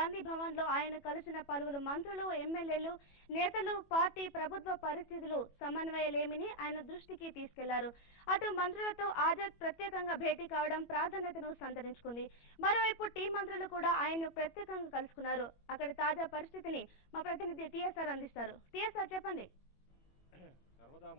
గాంధీ భవన్ లో ఆయన కలిసిన పలువురు మంత్రులు, ఎమ్మెల్యేలు, నేతలు పార్టీ ప్రభుత్వ పరిస్థితులు సమన్వయలేమిని ఆయన దృష్టికి తీసుకెళ్లారు. అటు మంత్రులతో ఆజాద్ ప్రత్యేకంగా భేటీ కావడం ప్రాధాన్యతను సంతరించుకుంది. మరోవైపు టీ మంత్రులు కూడా ఆయన్ను ప్రత్యేకంగా కలుసుకున్నారు. అక్కడి తాజా పరిస్థితిని మా ప్రతినిధి టీఎస్ఆర్ అందిస్తారు. టీఎస్ఆర్ చెప్పండి.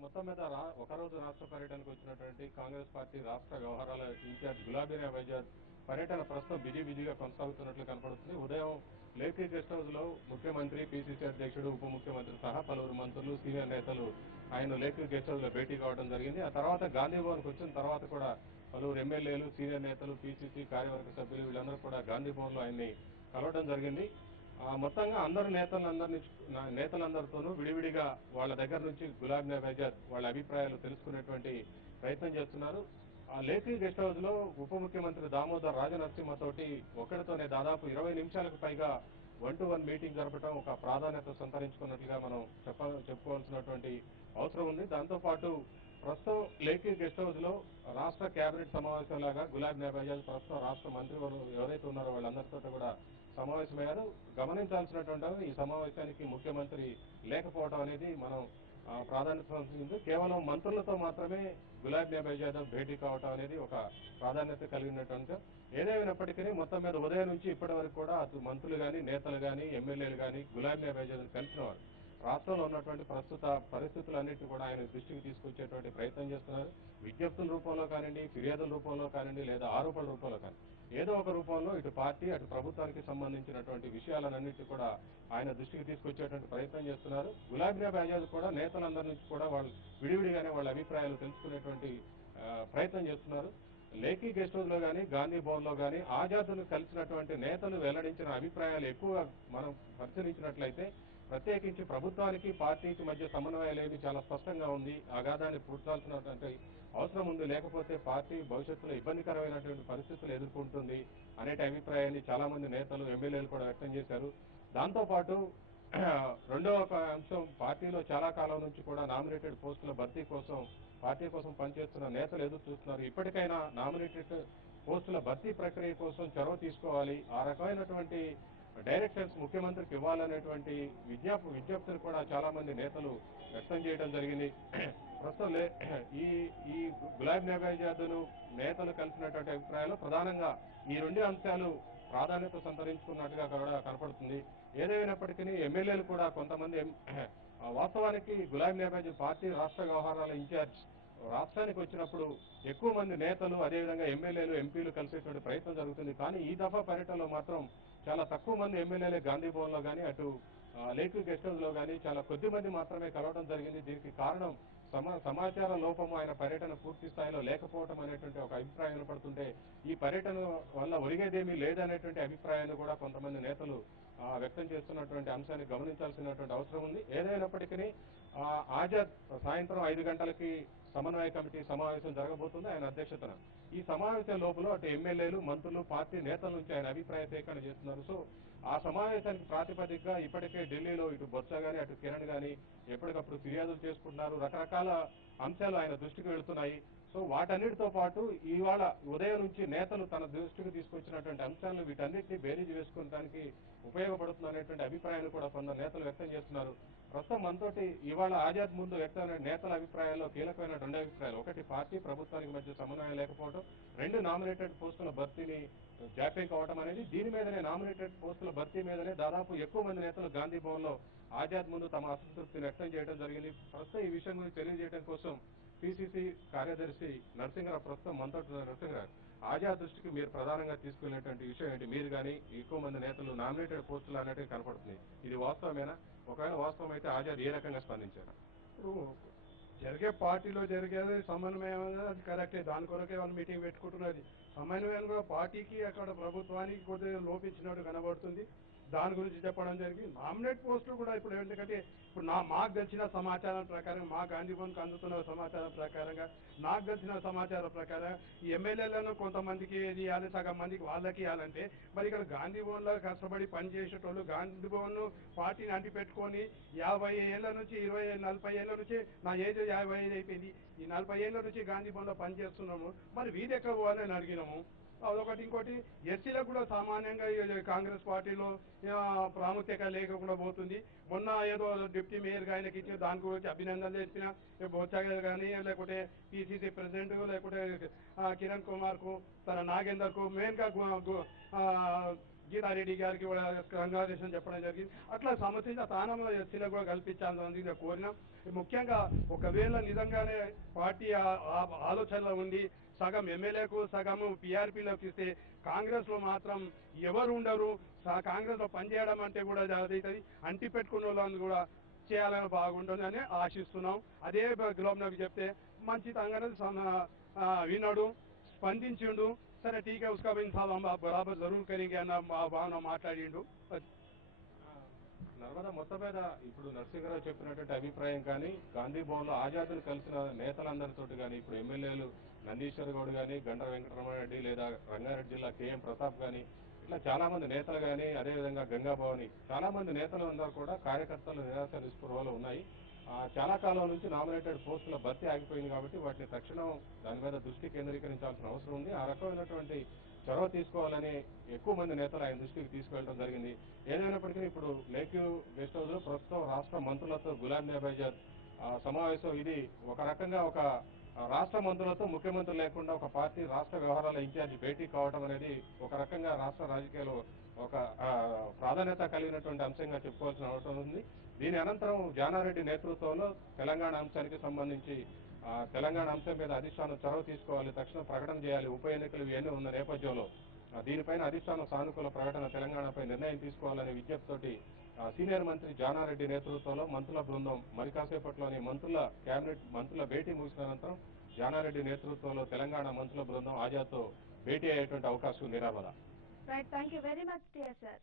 మొత్తం మీద ఒకరోజు రాష్ట్ర పర్యటనకు వచ్చినటువంటి కాంగ్రెస్ పార్టీ రాష్ట్ర వ్యవహారాల ఇన్ఛార్జ్ గులాబీ నబీ ఆజాద్ పర్యటన ప్రస్తుతం బిజీగా కొనసాగుతున్నట్లు కనపడుతుంది. ఉదయం లేఖీ గెస్ట్ హౌస్ లో ముఖ్యమంత్రి, పిసిసి అధ్యక్షుడు, ఉప ముఖ్యమంత్రి సహా పలువురు మంత్రులు, సీనియర్ నేతలు ఆయన లేఖీ గెస్ట్ హౌస్ లో భేటీ కావడం జరిగింది. ఆ తర్వాత గాంధీ భవన్కి వచ్చిన తర్వాత కూడా పలువురు ఎమ్మెల్యేలు, సీనియర్ నేతలు, పిసిసి కార్యవర్గ సభ్యులు వీళ్ళందరూ కూడా గాంధీ భవన్ లో ఆయన్ని కలవడం జరిగింది. మొత్తంగా అందరు నేతలందరితోనూ విడివిడిగా వాళ్ళ దగ్గర నుంచి గులాబీ నబీ ఆజాద్ వాళ్ళ అభిప్రాయాలు తెలుసుకునేటువంటి ప్రయత్నం చేస్తున్నారు. ఆ లేఖీ గెస్ట్ హౌస్ లో ఉప ముఖ్యమంత్రి దామోదర్ రాజనరసింహతోటి ఒక్కడితోనే దాదాపు 20 నిమిషాలకు పైగా 1-to-1 మీటింగ్ జరపడం ఒక ప్రాధాన్యత సంతరించుకున్నట్లుగా మనం చెప్పుకోవాల్సినటువంటి అవసరం ఉంది. దాంతో పాటు ప్రస్తుతం లేఖీ గెస్ట్ హౌస్ లో రాష్ట్ర కేబినెట్ సమావేశం లాగా గులాబీ నబీ ఆజాద్ ప్రస్తుతం రాష్ట్ర మంత్రివర్గం ఎవరైతే ఉన్నారో వాళ్ళందరితో కూడా సమావేశమయ్యారు. గమనించాల్సినటువంటి ఈ సమావేశానికి ముఖ్యమంత్రి లేకపోవడం అనేది మనం ప్రాధాన్యత కేవలం మంత్రులతో మాత్రమే గులాబీ నబీ ఆజాద్ భేటీ కావడం అనేది ఒక ప్రాధాన్యత కలిగినటువంటి. ఏదేమైనప్పటికీ మొత్తం మీద ఉదయం నుంచి ఇప్పటి వరకు కూడా అటు మంత్రులు కానీ, నేతలు కానీ, ఎమ్మెల్యేలు కానీ గులాబీ నబీ ఆజాద్ కలిసిన వారు రాష్ట్రంలో ఉన్నటువంటి ప్రస్తుత పరిస్థితులన్నింటినీ కూడా ఆయన దృష్టికి తీసుకొచ్చేటువంటి ప్రయత్నం చేస్తున్నారు. విజ్ఞప్తుల రూపంలో కానివ్వండి, ఫిర్యాదుల రూపంలో కానివ్వండి, లేదా ఆరోపణల రూపంలో కానీ ఏదో ఒక రూపంలో ఇటు పార్టీ అటు ప్రభుత్వానికి సంబంధించినటువంటి విషయాలన్నింటినీ కూడా ఆయన దృష్టికి తీసుకొచ్చేటువంటి ప్రయత్నం చేస్తున్నారు. గులాబీ నబీ ఆజాద్ కూడా నేతలందరి నుంచి కూడా వాళ్ళు విడివిడిగానే వాళ్ళ అభిప్రాయాలు తెలుసుకునేటువంటి ప్రయత్నం చేస్తున్నారు. లేఖీ గెస్ట్ హౌస్ లో కానీ, గాంధీ భవన్ లో కానీ ఆజాద్ను కలిసినటువంటి నేతలు వెల్లడించిన అభిప్రాయాలు ఎక్కువ మనం పరిశీలించినట్లయితే ప్రత్యేకించి ప్రభుత్వానికి పార్టీకి మధ్య సమన్వయాలేమి చాలా స్పష్టంగా ఉంది. అగాధాన్ని పూడ్చాల్సినటువంటి అవసరం ఉంది. లేకపోతే పార్టీ భవిష్యత్తులో ఇబ్బందికరమైనటువంటి పరిస్థితులు ఎదుర్కొంటుంది అనే అభిప్రాయాన్ని చాలా మంది నేతలు, ఎమ్మెల్యేలు కూడా వ్యక్తం చేశారు. దాంతోపాటు రెండవ అంశం, పార్టీలో చాలా కాలం నుంచి కూడా నామినేటెడ్ పోస్టుల భర్తీ కోసం పార్టీ కోసం పనిచేస్తున్న నేతలు ఎదురు చూస్తున్నారు. ఇప్పటికైనా నామినేటెడ్ పోస్టుల భర్తీ ప్రక్రియ కోసం చొరవ తీసుకోవాలి, ఆ రకమైనటువంటి డైరెక్షన్స్ ముఖ్యమంత్రికి ఇవ్వాలనేటువంటి విజ్ఞప్తులు కూడా చాలా మంది నేతలు వ్యక్తం చేయడం జరిగింది. ప్రస్తుతం ఈ గులాబీ నబీ ఆజాద్ను నేతలు కలిసినటువంటి అభిప్రాయాలు ప్రధానంగా ఈ 2 అంశాలు ప్రాధాన్యత సంతరించుకున్నట్టుగా కూడా కనపడుతుంది. ఏదైనప్పటికీ ఎమ్మెల్యేలు కూడా కొంతమంది వాస్తవానికి గులాబీ నబీ ఆజాద్ పార్టీ రాష్ట్ర వ్యవహారాల ఇన్ఛార్జ్ రాష్ట్రానికి వచ్చినప్పుడు ఎక్కువ మంది నేతలు, అదేవిధంగా ఎమ్మెల్యేలు, ఎంపీలు కలిసేటువంటి ప్రయత్నం జరుగుతుంది. కానీ ఈ దఫా పర్యటనలో మాత్రం చాలా తక్కువ మంది ఎమ్మెల్యేలే గాంధీ భవన్ లో కానీ, అటు లేఖీ గెస్ట్ హౌస్ లో కానీ చాలా కొద్ది మంది మాత్రమే కలవడం జరిగింది. దీనికి కారణం సమాచార లోపము, ఆయన పర్యటన పూర్తి స్థాయిలో లేకపోవడం అనేటువంటి ఒక అభిప్రాయం ఏర్పడుతుంటే ఈ పర్యటన వల్ల ఒరిగేదేమీ లేదనేటువంటి అభిప్రాయాన్ని కూడా కొంతమంది నేతలు వ్యక్తం చేస్తున్నటువంటి అంశాన్ని గమనించాల్సినటువంటి అవసరం ఉంది. ఏదైనప్పటికీ ఆజాద్ సాయంత్రం 5 గంటలకి సమన్వయ కమిటీ సమావేశం జరగబోతుంది ఆయన అధ్యక్షతన. ఈ సమావేశం లోపల అటు ఎమ్మెల్యేలు, మంత్రులు, పార్టీ నేతల నుంచి ఆయన అభిప్రాయ సేకరణ చేస్తున్నారు. సో ఆ సమావేశానికి ప్రాతిపదికగా ఇప్పటికే ఢిల్లీలో ఇటు బొత్స గాని, అటు కిరణ్ గాని ఎప్పటికప్పుడు ఫిర్యాదులు చేసుకుంటున్నారు. రకరకాల అంశాలు ఆయన దృష్టికి వెళుతున్నాయి. సో వాటన్నిటితో పాటు ఇవాళ ఉదయం నుంచి నేతలు తన దృష్టికి తీసుకొచ్చినటువంటి అంశాలను వీటన్నిటిని బేరీజు వేసుకోవడానికి ఉపయోగపడుతుందనేటువంటి అభిప్రాయాన్ని కూడా కొందరు నేతలు వ్యక్తం చేస్తున్నారు. ప్రస్తుతం మనతోటి ఇవాళ ఆజాద్ ముందు వ్యక్తమైన నేతల అభిప్రాయాల్లో కీలకమైన 2 అభిప్రాయాలు, ఒకటి పార్టీ ప్రభుత్వానికి మధ్య సమన్వయం లేకపోవడం, 2 నామినేటెడ్ పోస్టుల భర్తీని జాప్యం కావడం అనేది. దీని మీదనే నామినేటెడ్ పోస్టుల భర్తీ మీదనే దాదాపు ఎక్కువ మంది నేతలు గాంధీ భవన్ లో ఆజాద్ ముందు తమ అసంతృప్తిని వ్యక్తం చేయడం జరిగింది. ప్రస్తుతం ఈ విషయం గురించి తెలియజేయడం కోసం పిసిసి కార్యదర్శి నరసింహరావు ప్రస్తుతం మనతో. నరసింహరావు, ఆజాద్ దృష్టికి మీరు ప్రధానంగా తీసుకెళ్లినటువంటి విషయం ఏంటి? మీరు కానీ ఎక్కువ మంది నేతలు నామినేటెడ్ పోస్టులు అనేటివి కనపడుతుంది, ఇది వాస్తవమేనా? ఒకవేళ వాస్తవం అయితే ఆజాద్ ఏ రకంగా స్పందించారు? జరిగే పార్టీలో జరిగేది సమన్వయం, అది కరెక్టే. దాని కొరకే వాళ్ళు మీటింగ్ పెట్టుకుంటున్నది. సమన్వయం కూడా పార్టీకి అక్కడ ప్రభుత్వానికి కొద్దిగా లోపించినట్టు కనబడుతుంది. దాని గురించి చెప్పడం జరిగింది. నామినేట్ పోస్టులు కూడా ఇప్పుడు ఎందుకంటే ఇప్పుడు మాకు తెలిసిన సమాచారం ప్రకారం, మా గాంధీ భవన్కి అందుతున్న సమాచారం ప్రకారంగా, నాకు తెలిసిన సమాచారం ప్రకారం ఈ ఎమ్మెల్యేలను కొంతమందికి ఇవ్వాలి, సగం మందికి వాళ్ళకి ఇవ్వాలంటే మరి ఇక్కడ గాంధీ భవన్లో కష్టపడి పనిచేసేటోళ్ళు గాంధీ భవన్ పార్టీని అంటి పెట్టుకొని 50 ఏళ్ల నుంచి 40 ఏళ్ల నుంచి, నా ఏజ్ 55 అయిపోయింది, ఈ 40 ఏళ్ల నుంచి గాంధీ భవన్లో పనిచేస్తున్నాము, మరి వీధి ఎక్కడ పోవాలని అడిగినాము. అదొకటి. ఇంకోటి ఎస్సీలకు కూడా సామాన్యంగా ఈ కాంగ్రెస్ పార్టీలో ప్రాముఖ్యత లేకుండా పోతుంది. మొన్న ఏదో డిప్యూటీ మేయర్గా ఆయనకి ఇచ్చిన దాని గురించి అభినందనలు చెప్పిన బొత్స కానీ, లేకుంటే పిసిసి ప్రెసిడెంట్, లేకుంటే కిరణ్ కుమార్కు, తన నాగేందర్కు, మెయిన్గా గీతారెడ్డి గారికి కూడా కంగ్రాచులేషన్ చెప్పడం జరిగింది. అట్లా సముచిత స్థానం ఎస్సీలకు కూడా కల్పించాలని కోరినాం. ముఖ్యంగా ఒకవేళ నిజంగానే పార్టీ ఆలోచనలో ఉండి సగం ఎమ్మెల్యేకు సగం పీఆర్పీలకు ఇస్తే కాంగ్రెస్లో మాత్రం ఎవరు ఉండరు. కాంగ్రెస్లో పనిచేయడం అంటే కూడా అవుతుంది. అంటి పెట్టుకున్న వాళ్ళని కూడా చేయాలని బాగుంటుందని ఆశిస్తున్నాం. అదే గులాబ్ నబీ చెప్తే మంచితంగానే విన్నాడు, స్పందించిండు. సరే టీకే ఉస్కా బిన్ సాబ్ हम बराबर जरूर करेंगे అన్న భావన మాట్లాడిండు. నర్మదా మొత్తం మీద ఇప్పుడు నరసింహరావు చెప్పినటువంటి అభిప్రాయం కానీ, గాంధీ భవన్లో ఆజాద్ను కలిసిన నేతలందరితోటి కానీ, ఇప్పుడు ఎమ్మెల్యేలు నందీశ్వర్ గౌడ్ కానీ, గండ్ర వెంకటరమణరెడ్డి లేదా రంగారెడ్డి జిల్లా కేఎం ప్రతాప్ కానీ, ఇట్లా చాలా మంది నేతలు కానీ, అదేవిధంగా గంగాభవని చాలా మంది నేతలు అందరూ కూడా కార్యకర్తలు నిరాశ నిస్పృహలో ఉన్నాయి. చాలా కాలం నుంచి నామినేటెడ్ పోస్టుల భర్తీ ఆగిపోయింది కాబట్టి వాటిని తక్షణం దాని మీద దృష్టి కేంద్రీకరించాల్సిన అవసరం ఉంది. ఆ రకమైనటువంటి చొరవ తీసుకోవాలని ఎక్కువ మంది నేతలు ఆయన దృష్టికి తీసుకెళ్లడం జరిగింది. ఏదైనప్పటికీ ఇప్పుడు లేక్ వ్యూ గెస్ట్ హౌస్ లో ప్రస్తుతం రాష్ట్ర మంత్రులతో గులాం నబీ ఆజాద్ సమావేశం. ఇది ఒక రకంగా ఒక రాష్ట్ర మంత్రులతో ముఖ్యమంత్రి లేకుండా ఒక పార్టీ రాష్ట్ర వ్యవహారాల ఇన్ఛార్జి భేటీ కావడం అనేది ఒక రకంగా రాష్ట్ర రాజకీయాలు ఒక ప్రాధాన్యత కలిగినటువంటి అంశంగా చెప్పుకోవాల్సిన అవసరం ఉంది. దీని అనంతరం జానారెడ్డి నేతృత్వంలో తెలంగాణ అంశానికి సంబంధించి తెలంగాణ అంశం మీద అధిష్టానం చొరవ తీసుకోవాలి, తక్షణం ప్రకటన చేయాలి. ఉప ఎన్నికలు ఇవన్నీ ఉన్న నేపథ్యంలో దీనిపైన అధిష్టానం సానుకూల ప్రకటన తెలంగాణపై నిర్ణయం తీసుకోవాలనే విజ్ఞప్తితోటి సీనియర్ మంత్రి జానారెడ్డి నేతృత్వంలో మంత్రుల బృందం మరి కాసేపట్లోని కేబినెట్ మంత్రుల భేటీ ముగిసిన అనంతరం జానారెడ్డి నేతృత్వంలో తెలంగాణ మంత్రుల బృందం ఆజాద్తో భేటీ అయ్యేటువంటి అవకాశం ఉంది. Right, thank you very much TR sir.